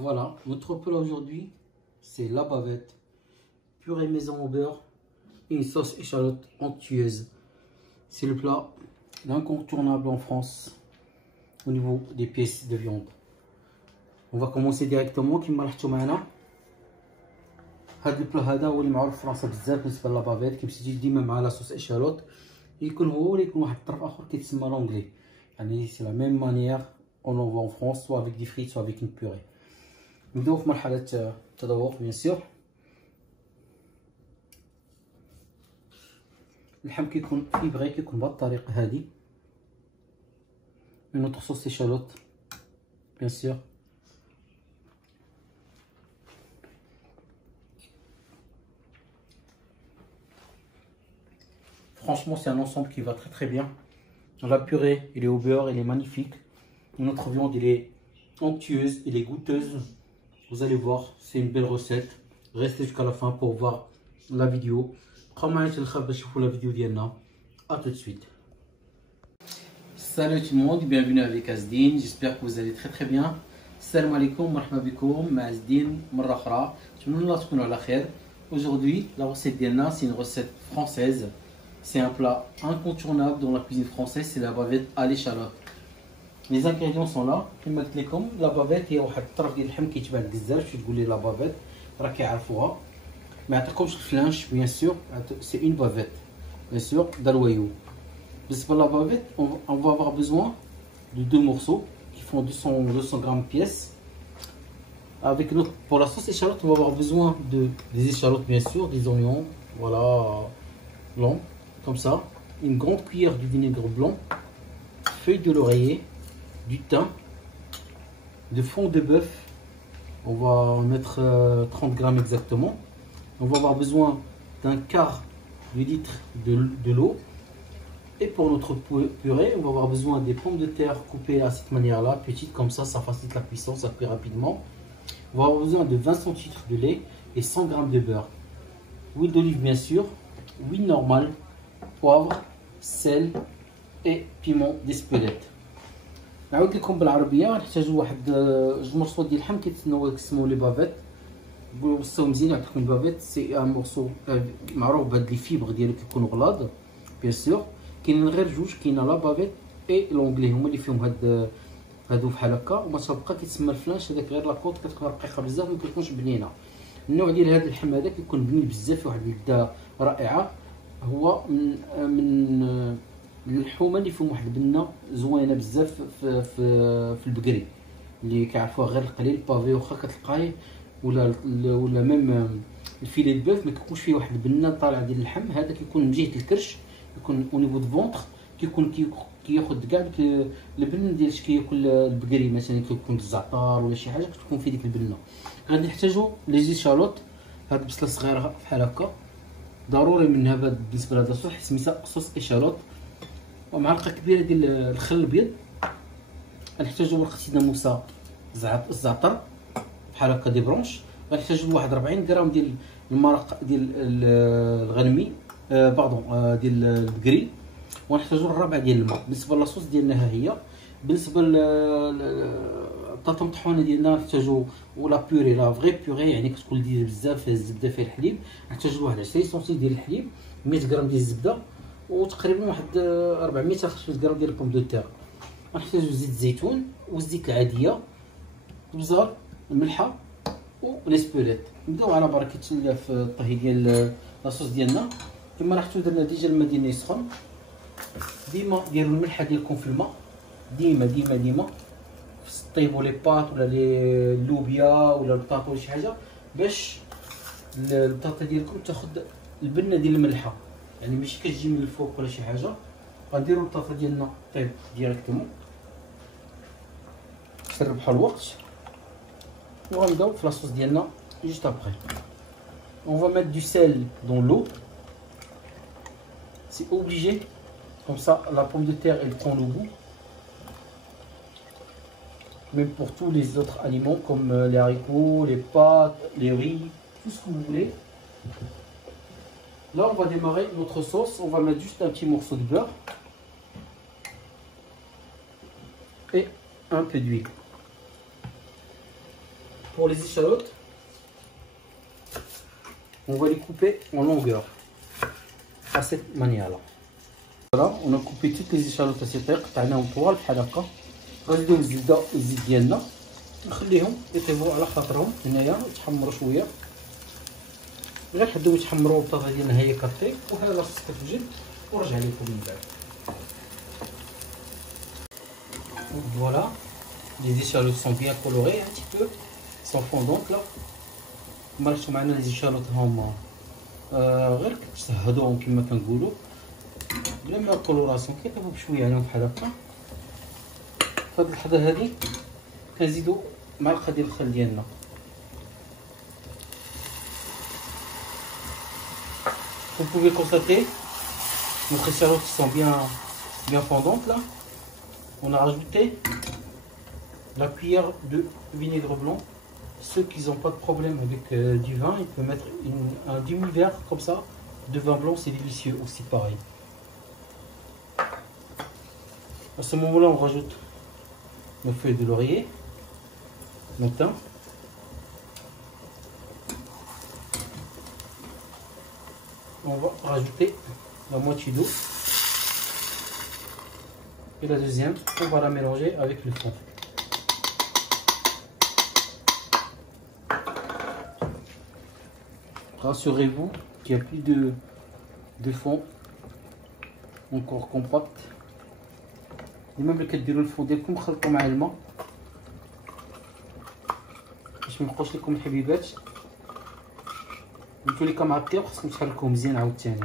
Voilà, notre plat aujourd'hui, c'est la bavette, purée maison au beurre et une sauce échalote onctueuse. C'est le plat incontournable en France au niveau des pièces de viande. On va commencer directement كما لاحظتوا معنا. هذا البلا هذا هو اللي معروف في فرنسا بزاف بالنسبه للبافيت، كيمشي ديما مع لا صوص ايشالوت، يكون هو ولا يكون واحد الطرف اخر كيتسمى لونغلي. يعني سي لا ميم مانيير اون لون فوا ان فرونس سوا افيك دي فريت سوا افيك اون بوري. نبداو في مرحله التذوق بيان سور. اللحم كيكون فيبغي، كيكون بهاد الطريقه هادي. نوتر صوص ايشالوت بيان سور. Franchement, c'est un ensemble qui va très très bien. La purée, elle est au beurre, elle est magnifique. Notre viande, elle est onctueuse, elle est goûteuse. Vous allez voir, c'est une belle recette. Restez jusqu'à la fin pour voir la vidéo. La vidéo d'Yanna. A tout de suite. Salut tout le monde, bienvenue avec Azdine. J'espère que vous allez très très bien. Salam alaikum, marhaba bikoum, ma Azdine, marra khra. Aujourd'hui, la recette d'Yanna, c'est une recette française. C'est un plat incontournable dans la cuisine française, c'est la bavette à l'échalote. Les ingrédients sont là. كما قلت لكم لا بافيت هي واحد الطرف ديال اللحم كيتباع بزاف. شي تقول لي لا بافيت راه كيعرفوها، ما يعطيكمش الفلانش بيان سور. سي اون بافيت بيان سور درويو. بالنسبه لا بافيت on va avoir besoin de deux morceaux qui font 200 grammes pièce. Avec notre pour la sauce échalote, on va avoir besoin de des échalotes bien sûr, des oignons, voilà, blancs comme ça, une grande cuillère de vinaigre blanc, feuille de laurier, du thym, de fond de bœuf. On va en mettre 30 grammes exactement. On va avoir besoin d'un quart de litre de l'eau. Et pour notre purée, on va avoir besoin des pommes de terre coupées à cette manière-là, petites comme ça facilite la cuisson, ça cuit rapidement. On va avoir besoin de 20 centilitres de lait et 100 grammes de beurre. Huile d'olive bien sûr, huile normale, poivre, sel et piment d'Espelette. نعاود لكم بالعربيه. نحتاجوا واحد جوج مرصو ديال اللحم كيتسموا لي بافيت. بصوا مزيان يعطيكم البافيت. سي ان مرصو معروف بهاد لي فيبر ديالو كيكونوا غلاض بيان سور. كاينين غير جوج، كاينه لا بافيت اي لونغلي، هما اللي فيهم هادو بحال هكا. وما تبقى كيتسمى الفلانش هذاك غير لاكوط كتكون رقيقه بزاف ما كتكونش بنينه. النوع ديال هاد اللحم هذا كيكون بنين بزاف، فيه واحد اللذه رائعه. هو من اللحومه اللي فيهم واحد البنه زوينه بزاف في البقري اللي كيعرفوها غير القليل. بافي واخا كتلقايه ولا ميم الفيلي دو ما كيكونش فيه واحد البنه طالعه ديال اللحم. هذا كيكون من جهه الكرش، يكون او نيفو دو فونتر، كيكون كياخذ كاع ديك البن ديال اش كياكل البقري مثلا، كيكون الزعتر ولا شي حاجه كتكون فيه ديك البنه. غادي نحتاجو لي زيشالوت، هاد البصله صغيره بحال هكا ضروري منها بالنسبه لهذا الصوص، حيت سميتها صوص اشالوت. ومعلقه كبيره ديال الخل الابيض. غنحتاجو ورقه ناموسه الزعتر بحال هكا دي برونش. غنحتاجو واحد 40 غرام ديال المرق ديال الغنمي باردون ديال البقري. ونحتاجو الربع ديال الماء. بالنسبه لاصوص ديالنا ها هي. بالنسبه للطاطا مطحونه ديالنا نحتاجو ولا بوري، لا فغي بوري يعني كتكون لذيذه بزاف، فيها الزبده فيها الحليب. نحتاجو واحد 20 سنتي ديال الحليب، 100 غرام ديال الزبده، وتقريبا واحد 400 حتى 500 غرام ديال البوم دو تير. غنحتاجو زيت الزيتون والزيت العاديه، البزار، الملحه وليسبوليت. نبداو على بركه الله في الطهي ديال لاصوص ديالنا. كما لاحظتوا درنا ديجا الماء ديالنا يسخن. ديما ديروا الملحه ديالكم في الماء، ديما ديما ديما طيبوا لي باط ولا لي اللوبيا ولا البطاطا ولا شي حاجه، باش البطاطا ديالكم تاخذ البنه ديال الملحه، يعني ماشي كتجي من الفوق ولا شي حاجه. غنديروا البطاطا ديالنا طيب ديريكتومون باش نربحوا الوقت. وغنبداو في لاصوص ديالنا جوست ابري. On va mettre du sel dans l'eau, c'est obligé, comme ça la pomme de terre elle prend le goût. Même pour tous les autres aliments comme les haricots, les pâtes, les riz, tout ce que vous voulez. Là on va démarrer notre sauce. On va mettre juste un petit morceau de beurre et un peu d'huile. pour les échalotes, on va les couper en longueur, à cette manière-là. Voilà, on a coupé toutes les échalotes à cette heure, قطعناهم طوال بحال هكا. غنزيدو الزبده والزيت ديالنا، نخليهم يطيبوا على خاطرهم هنايا، يتحمروا شويه، غير حدهم يتحمروا البطاطا ديالنا هي كطيب، وحنا لاصوص كتوجد ونرجع لكم من بعد. Voilà, les échalotes sont bien colorées un petit peu, sont fondantes là. مالشتو معنا لي échalotes هما غير كتشهدوهم كما كنقولوا بلا ما كولوراسيون، كيطيبوا بشويه عليهم بحال هكا. في هاد اللحظه هادي كنزيدو معلقه ديال الخل ديالنا. Vous pouvez constater nos échalotes sont bien fondantes là. On a rajouté la cuillère de vinaigre blanc. Ceux qui n'ont pas de problème avec du vin, ils peuvent mettre un demi-verre comme ça de vin blanc, c'est délicieux aussi pareil. À ce moment-là, on rajoute nos feuilles de laurier, nos thym. On va rajouter la moitié d'eau. Et la deuxième, on va la mélanger avec le fond. Rassurez-vous qu'il n'y a plus de fond encore compact. Et même le كديروا الفون ديالكم خلطوا مع الماء باش ما يبقاوش لكم الحبيبات. قلت لكم مع الطياب خصكم تحركوه مزيان عاوتاني،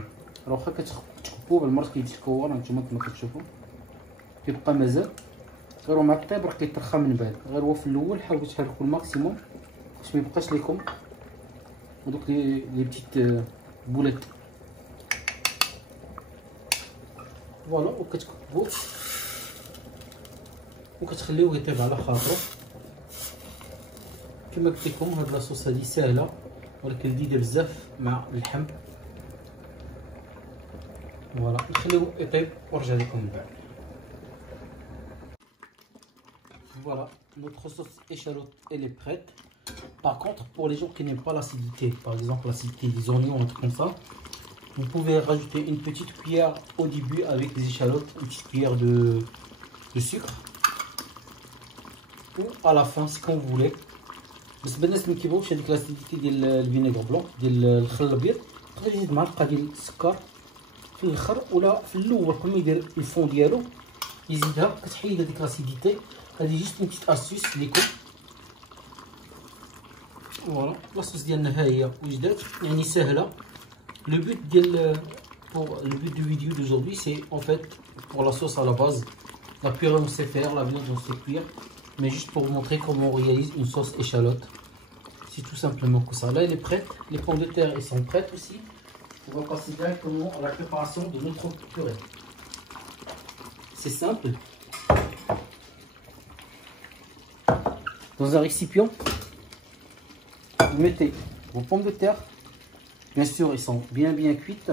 راه واخا كتكبوه بالمرات كيتكور نتوما كما كتشوفوا كيبقى مازال، غير مع الطياب راه كيترخى من بعد. غير هو في الاول حاولوا تحركوا الماكسيموم باش ما يبقاش لكم هذوك لي بتيت بولات. فوالا، وكتكبوه وكتخليوه يطيب على خاطرو. كما قلت لكم هاد لاصوص هادي ساهله ولكن لذيذه بزاف مع اللحم. فوالا، نخليوه يطيب ونرجع لكم من بعد. Voilà, notre sauce échalote elle est prête. Par contre, pour les gens qui n'aiment pas l'acidité, par exemple l'acidité des oignons, un truc comme ça, vous pouvez rajouter une petite cuillère au début avec les échalotes, une petite cuillère de sucre, ou à la fin, c'est comme vous voulez. بس بالنسبه ما كيبغوش هذيك لاسيديتي ديال الفينيغر بلون ديال الخل الابيض، تقدر تزيد معلقه ديال السكر في الاخر، ولا في الاول قبل ما يدير الفون ديالو يزيدها، كتحيد هذيك لاسيديتي. هذه جوست اون بتيت اسيوس ليكم. فوالا، لاصوص ديالنا ها هي وجدات، يعني ساهله. لو بوت ديال pour le but du vidéo d'aujourd'hui, c'est en fait pour la sauce à la base. La purée on sait faire, la viande on sait cuire, mais juste pour vous montrer comment on réalise une sauce échalote. C'est tout simplement que ça. Là elle est prête, les pommes de terre elles sont prêtes aussi. On va passer directement à la préparation de notre purée. C'est simple. Dans un récipient, vous mettez vos pommes de terre. Bien sûr, elles sont bien cuites.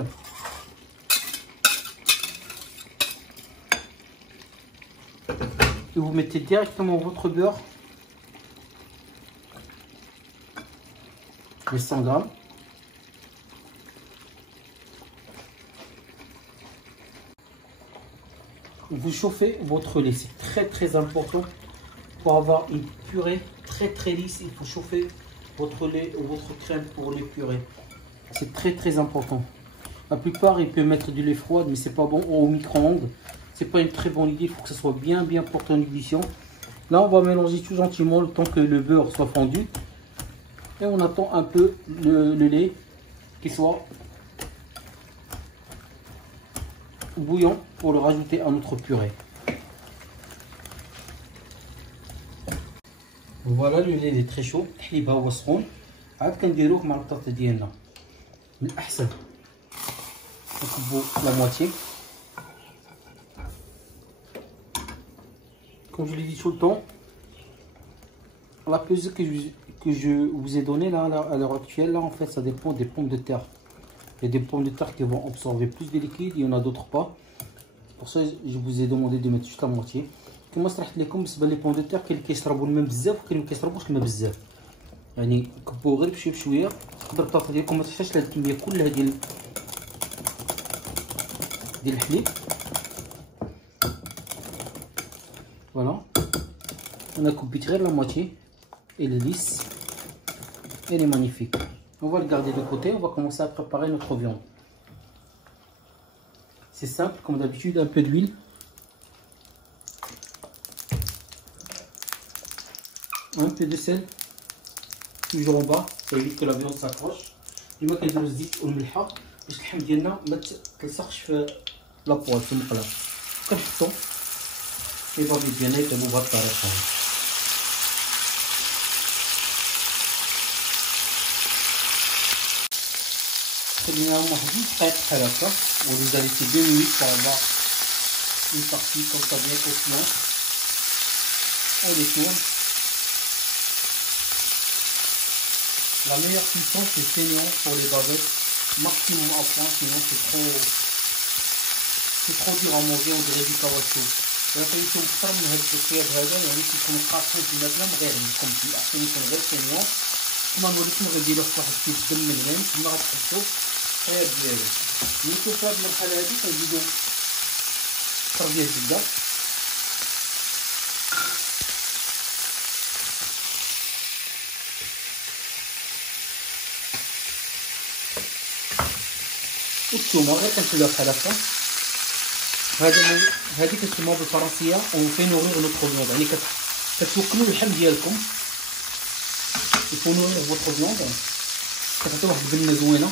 Et vous mettez directement votre beurre, les 100 grammes. Vous chauffez votre lait, c'est très important. Pour avoir une purée très lisse, il faut chauffer votre lait ou votre crème pour les purées. C'est très important. La plupart ils peuvent mettre du lait froid, mais c'est pas bon, au micro-ondes. C'est pas une très bonne idée, il faut que ça soit bien porté en ébullition. Là on va mélanger tout gentiment le temps que le beurre soit fondu. Et on attend un peu le lait qui soit bouillant pour le rajouter à notre purée. Voilà, le lait est très chaud. الحليب ها هو سخون. عاد كنديروه مع البطاطا ديالنا. من الأحسن نكبو لا موitié. Comme je l'ai dit tout le temps, la pesée que je vous ai donnée là à l'heure actuelle, là en fait ça dépend des pommes de terre. Il y a des pommes de terre qui vont absorber plus de liquide, il y en a d'autres pas. Pour ça je vous ai demandé de mettre juste la moitié. كما شرحت لكم بالنسبه لي بون دو تير كاين اللي كيشربوا الماء بزاف وكاين اللي ما كيشربوش الماء بزاف. يعني كبوه غير بشويه بشويه. تقدر الطاسه ديالكم ما تحتاجش لهاد الكميه كلها ديال الحليب. فوالا انا كبيت غير لا موتي. Il est lisse, elle est magnifique. On va le garder de côté, on va commencer à préparer notre viande. C'est simple, comme d'habitude, un peu d'huile. Un peu de sel, toujours en bas, ça évite que la viande s'accroche. كما كنديرو الزيت والملحه باش اللحم ديالنا ما تلصقش في لابوال في المقله. كنحطو لي بابي ديالنا يطيبو بهاد الطريقه. خليناهم واحد 10 دقائق بحال هكا. وليزا ليسي 2 minutes pour avoir une partie comme ça bien croustillante. On les tourne. La meilleure cuisson c'est saignant pour les bavettes, maximum à point, sinon c'est trop dur à manger, on dirait du caoutchouc. إلا خليتو أكثر من هاد الخيار هذا يعني كيكونوا قاصحين في الماكلة ما غيعجبكم فيه. أحسن يكون غير سينيون. كما نوريكم غنديروه في واحد كيس دم مليان تما غتحسو الخيار ديالو. ملي يكون في هاد المرحلة هادي كنزيدو قطر ديال الزبدة. والثومه غير كنخليوها بحال هكا. هذه كتسمى بالفرنسيه اون في نوريغ نوتخ فيوند، يعني كتوكلوا اللحم ديالكم. يفو نوريغ فوتخ فيوند، كتعطيو واحد البنه زوينه.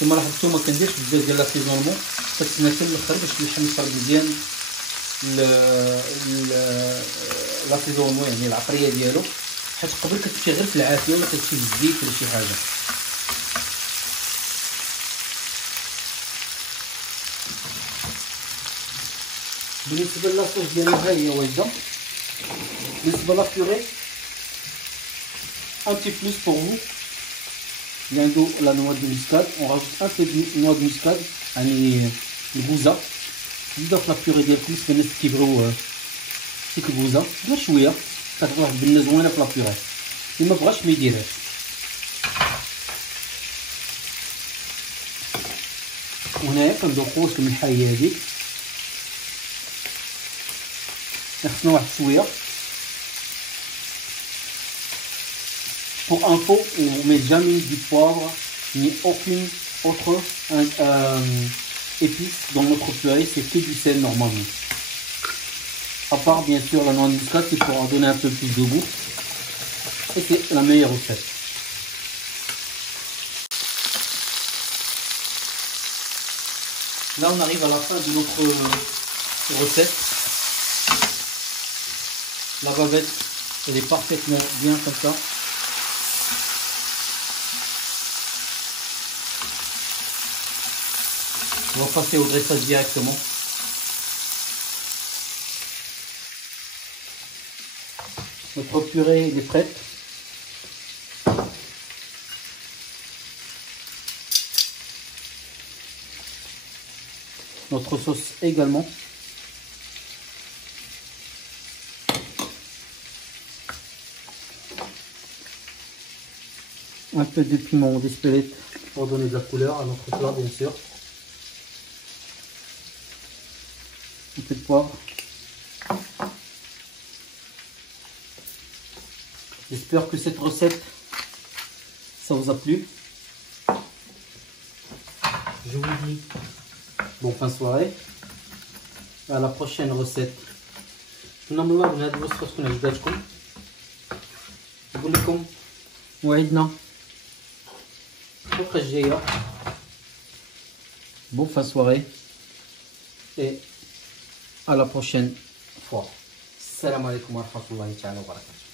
كما لاحظتوا ما كنديرش بزاف ديال لاسيزونمون، كتسنى حتى الاخر باش اللحم يصير مزيان لاسيزونمون يعني العطريه ديالو، حيت قبل كتمشي غير في العافيه ولا كتمشي بالزيت ولا شي حاجه. بالنسبه لاصوص ديالنا ها هي واجده. بالنسبه لابيوري un petit plus pour vous. عنده لا نوا دو مسكاد، on rajoute un peu de noix de muscade يعني البوزه. زيدوها في لابيوري ديالكم بالنسبه للناس كيبغيو ديك البوزه غير شويه، كتعطي واحد البنه زوينه في لابيوري. اللي ما بغاش ما يديرهاش. وهنايا كندوقو واش الملحه هي هذيك، خصنا واحد شويه. Pour info, on ne met jamais du poivre ni aucune autre épice dans notre purée, c'est que du sel normalement. À part bien sûr la noix de muscade qui pourra donner un peu plus de goût. Et c'est la meilleure recette. Là on arrive à la fin de notre recette. La bavette, elle est parfaitement bien comme ça. On va passer au dressage directement. Notre purée est prête. Notre sauce également. Un peu de piment d'Espelette pour donner de la couleur à notre plat bien sûr. Un peu de poivre. J'espère que cette recette ça vous a plu. Je vous dis bonne fin de soirée. À la prochaine recette. نتمنى الله من هذه الوصفه تكون عجبتكم. نقول لكم موعدنا الحلقه الجايه. Bonne fin de soirée et à la prochaine fois. Salam alaikum wa rahmatullahi wa barakatuh.